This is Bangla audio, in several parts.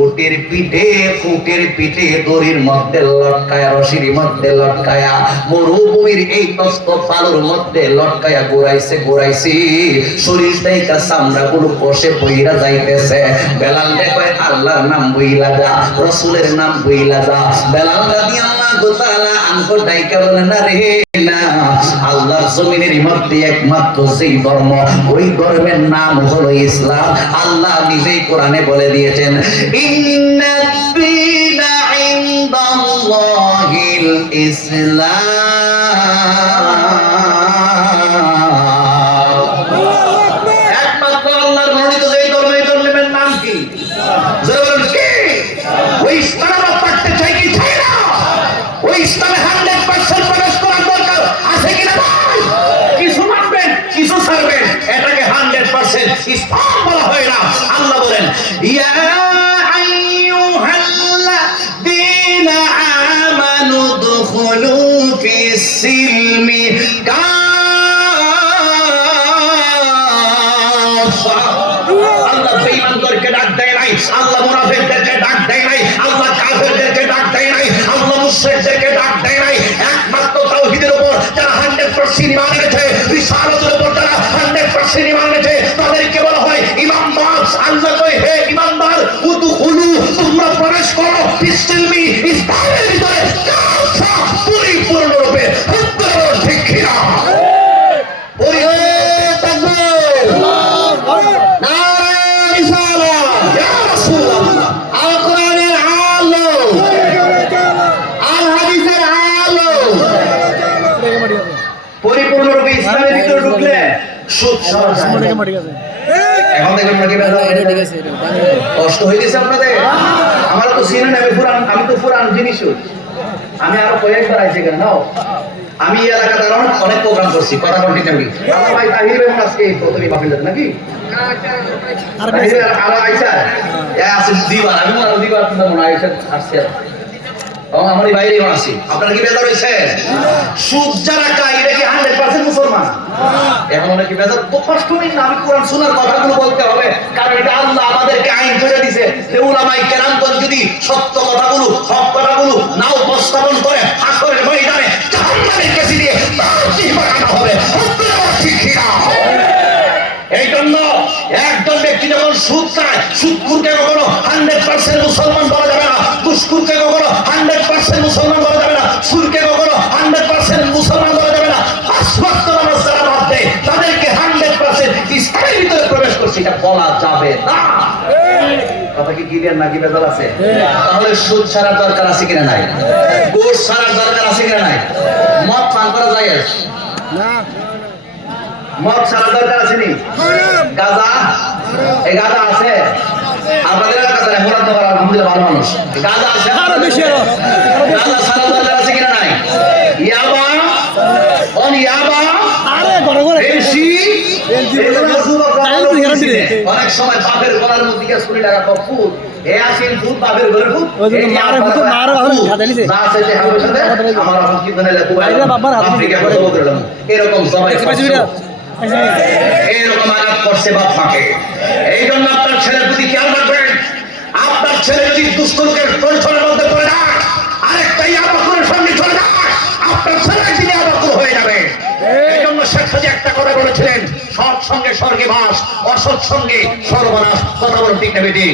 ফুটের পিঠে দড়ির মধ্যে লটকায়া, রশির মধ্যে লটকায়া, মরুভূমির এই তস্ত ফালুর মধ্যে লটকায়া ঘুরাইছি। শরীর থেকে চামড়া গুলো বসে বইরা যাইতেছে। বেলাল কয় আল্লাহর নাম বইলা যা, রসুলের নাম বইলা যা। বেলাল রাদিয়াল্লাহু তাআলা আনহু ডাইকা বলেন না রে না, আল্লাহর জমিনের মধ্যে একমাত্র যেই ধর্ম, ওই ধর্মের নাম হলো ইসলাম। আল্লাহ নিজেই কোরআনে বলে দিয়েছেন, ইন্না দ্দীনা ইনদাল্লাহিল ইসলাম। একমাত্র আল্লাহর মনোনীত যেই ধর্ম, এই ধর্মের নাম কি? জোরে কি? ওই ইসলাম আমরা পাঠতে চাই কি চাই না? ওই ইসলামে 100% প্রবেশ করার দরকার আছে কিনা ভাই? কিছু মানবেন, কিছু ছাড়বেন, এটাকে 100% ইসলাম বলা হয় না। আল্লাহ বলেন, ইয়া আইয়ুহাল্লাযীনা আমানু দুখুলু ফিস-সিলমি কাফা। আল্লাহ বেঈমানদেরকে ডাক দেয় নাই, আল্লাহ মুনাফিকদেরকে ডাক দেয় নাই, আল্লাহ কাফেরদেরকে ডাক দেয় নাই, আল্লাহ মুশরিকদেরকে ডাক দেয় নাই। একমাত্র তাওহীদের উপর যারা 100% ঈমান এনেছে, রিসালাতের উপর যারা 100% ঈমান এনেছে, তাদেরকে বলা হয় ঈমানদার। আল্লাহ কয়, হে ঈমানদার, উদখুলু, তোমরা প্রবেশ করো ফিস-সিলমি, ইসলামের ভিতরে কাফা, পরিপূর্ণরূপে। ঠিক কিনা? পরিপূর্ণরূপে ইসলামের ভিতরে ঢুকলে সুদ সরা যায়। এখন দেখবেন কষ্ট হয়ে গেছে আপনাদের। আমার তো চিনেন, আমি তো পুরান জিনিস, আমি আরো কয়েকবার আইছি কেন নাও। আমি এই এলাকাতে অনেক প্রোগ্রাম করছি, কথা বলতে চাই। আমার ভাই তাহির এবং আজকে প্রথমে বাপিল নাকি আমার বাইরে আছি। আপনার কি বেজার হয়েছে? সুদ যারা খায় এটা কি 100% মুসলমান? এখন অনেকে বেজার। তো ফার্স্ট মিনিট না, আমি কোরআন শোনার কথাগুলো বলতে হবে, কারণ এটা আল্লাহ আমাদেরকে আইন করে দিয়েছে যে উলামায়ে কেরামগণ যদি সত্য কথাগুলো, হক কথাগুলো নাও উপস্থাপন করে, হাসরের ময়দানে জাহান্নামের কাছে দিয়ে তাকে বানানো হবে। ঠিক কি না? এই জন্য একজন ব্যক্তি যখন সুদ খায়, সুদখোরকে কখনো 100% মুসলমান বলা যাবে না, ঘুষখোরকে কখনো 100% মুসলমান বলা যাবে না, সুরকে কখনো 100% মুসলমান বলা যাবে না। পাঁচ ওয়াক্ত নামাজ যারা বাদ দেয়, তাদেরকে 100% ইসলামের ভিতরে প্রবেশ করছে এটা বলা যাবে না। কথা কি ক্লিয়ার নাকি বেজাল আছে? তাহলে সুদ ছাড়ার দরকার আছে কিনা নাই? ঘুষ ছাড়ার দরকার আছে কিনা নাই? মদ পান করা যায় না? মদ ছাড়ার দরকার আছে নি? গাঁজা, এই গাঁজা আছে আপনাদের এলাকাতে? মুরাদনগর আলহামদুলিল্লাহ ভালো মানুষ, গাঁজা আছে। গাঁজা ছাড়ার দরকার আছে কিনা নাই? ইয়াবা, বেশি অনেক সময় বাপের গলার মধ্যে গিয়ে ছুরি লাগা ফুট এ আসেন ফুট, বাপের ঘরে ফুট, এরকম সবাই এরকম আঘাত করছে বাপ মাকে। এই জন্য আপনার ছেলের প্রতি খেয়াল রাখবেন। আপনার ছেলে যদি দুষ্কর্মের পরিসরের মধ্যে পড়ে যায়, আরেকটা ইয়াবাকুরের সঙ্গে চলে যায়, আপনার ছেলে তিনি ইয়াবাকুর হয়ে যাবে। এই জন্য শেখ হাজি একটা কথা বলেছিলেন, সৎ সঙ্গে স্বর্গে বাস, অসৎ সঙ্গে সর্বনাশ। কথা বলুন ঠিক না বেঠিক?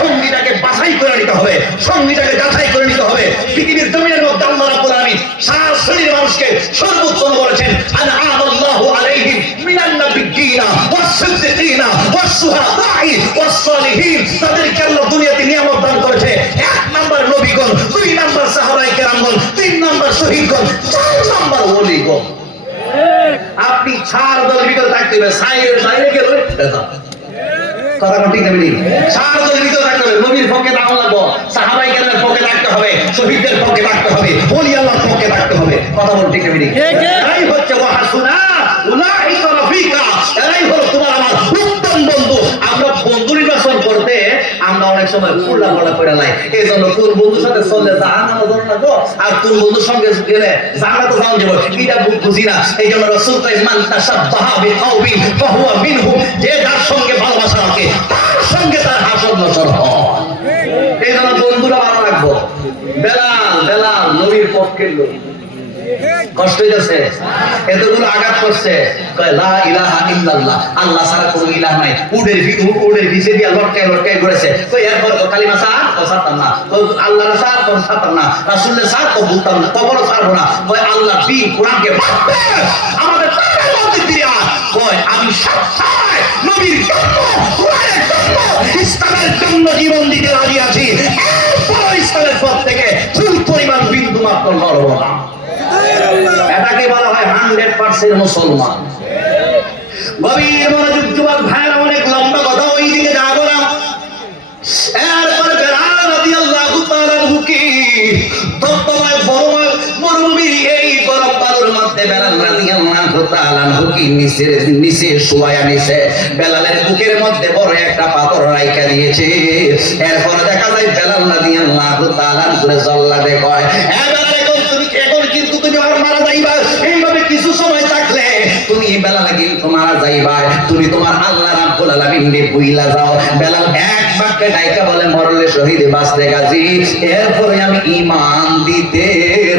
সঙ্গীটাকে বাছাই করে নিতে হবে, সঙ্গীটাকে যাচাই করে নিতে হবে। পৃথিবীর জমিনের মধ্যে আল্লাহ রাব্বুল আলামিন সারা শ্রেণীর মানুষকে সর্বোত্তম বলেছেন, আনআমাল্লাহু আলাইহিম মিনান নাবিয়্যিনা ওয়াস-সিদ্দিকিনা ওয়াস-শুহাদাই ওয়াস-সালিহিন। তাদেরকে আল্লাহ দুনিয়াতে নিয়ামত দান করেছে। 1 নাম্বার নবীগণ, 2 নাম্বার সাহাবায়ে কেরামগণ, 3 নাম্বার শহীদগণ, 4 নাম্বার ওলিগণ। আপনি 4 দলের ভিতরে থাকতে হবে। সাইরে গেল কথা ঠিক না বেঠিক? 4 দলের ভিতরে থাকতে হবে। নবীর পক্ষে দাঁড়ানো লাগবে, সাহাবায়ে কেরামের পক্ষে থাকতে হবে, শহীদদের পক্ষে থাকতে হবে, ওলি আল্লাহর পক্ষে থাকতে হবে। কথা বল ঠিক না বেঠিক? এরাই হচ্ছে ওয়াহাসুনা উলাইকা রাফিকা, এরাই হলো তোমার আমার উত্তম বন্ধু। আমরা বন্ধু নির্বাচন করতে আমরা অনেক সময় ফুল্লা পড়া করে লাই। এই জন্য তোর বন্ধুর সাথে চললে জাহান্নামে ধরে না গো, আর তোর বন্ধুর সঙ্গে গেলে জান্নাতে যাওয়া যাবে, এটা বুঝি না। এই জন্য রাসূল কয়, মান তাশাব্বাহা বিকাউমিন ফাহুয়া মিনহুম, যে যার সঙ্গে ভালোবাসা রাখে তার সঙ্গে তার হাসর নসর হয়। বেলাল বেলাল নবীর পক্ষের লোক, কষ্ট হইতেছে, এতগুলো আঘাত করছে, কয় লা ইলাহা ইল্লাল্লাহ, আল্লাহ ছাড়া কোনো ইলাহ নাই, উডের ভিসে দিয়ে লটকায় লটকায় করেছে, কই এরপর তো কালিমা সার তো ছাড়তাম না, তো আল্লাহর সার তো ছাড়তাম না, রাসূলের সার তো বলতাম না, কবর ছাড়বো না, কয় আল্লাহ দিন কোরআনকে বাঁচবে আমাদের তাদের মধ্যে দিয়া, কয় আমি সবসময় নবীর জন্য কোরআনের জন্য ইসলামের জন্য জীবন দিতে রাজি আছি, এরপর ইসলামের পথ থেকে চুল পরিমাণ বিন্দু মাত্র লড়ব না। এটাকে বলা হয় 100% মুসলমান। গভীর মনোযোগ যুবক ভাইরা, অনেক লম্বা কথা, ওই দিকে যাবো না। এরপরে বেলাল রাদিয়াল্লাহু তাআলা কি দত্তময় মরুভূমির এই গরম বালুর মধ্যে বেলাল রাদিয়াল্লাহু তাআলা কি নিচে শোয়া নিছে, বেলালের বুকের মধ্যে বড় একটা পাথর রাইখা দিয়েছে। এরপরে দেখা যায় বেলাল রাদিয়াল্লাহু তাআলা করে জল্লাদে কয়, এখন কিন্তু তুমি আর মারা যাইবা, এইভাবে কিছু সময় থাকলে তুমি বেলাল কিন্তু মারা যাইবা, তুমি তোমার আল্লাহ রাব্বুল আলামিনকে ভুইলা যাও। বেলাল এক বাক্যে ডাইকা বলে, মরলে শহীদ বাঁচতে গাজী, এরপরে আমি ঈমান দিতে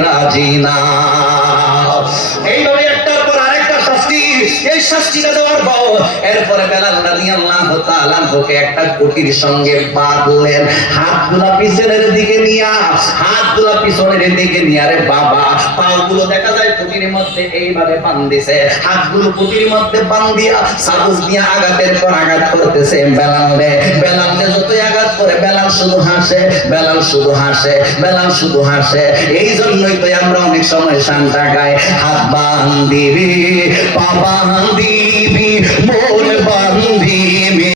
রাজি না। এইভাবে একটার পর আরেকটা শাস্তি, এই শাস্তিটা দেওয়ার পর এরপরে বেলাল রাদিয়াল্লাহু তাআলা ওকে একটা কুটির সঙ্গে বাঁধলেন, হাতগুলা পিছনের দিকে নিয়া, হাতগুলা পিছনের দিকে নিয়া, রে বাবা পাগুলো দেখা যায় কুটির মধ্যে এইভাবে বান্ধিছে, হাতগুলো কুটির মধ্যে বান্ধিয়া সাবুজ দিয়া আঘাতের পর আঘাত করতেছে বেলালে। বেলালকে যতই আঘাত করে বেলাল শুধু হাসে, বেলাল শুধু হাসে, বেলাল শুধু হাসে। এই জন্যই তো আমরা অনেক সময় শান্তা গাই, হাত বান্ধিবি পা বান্ধিবি মন বান্ধিবি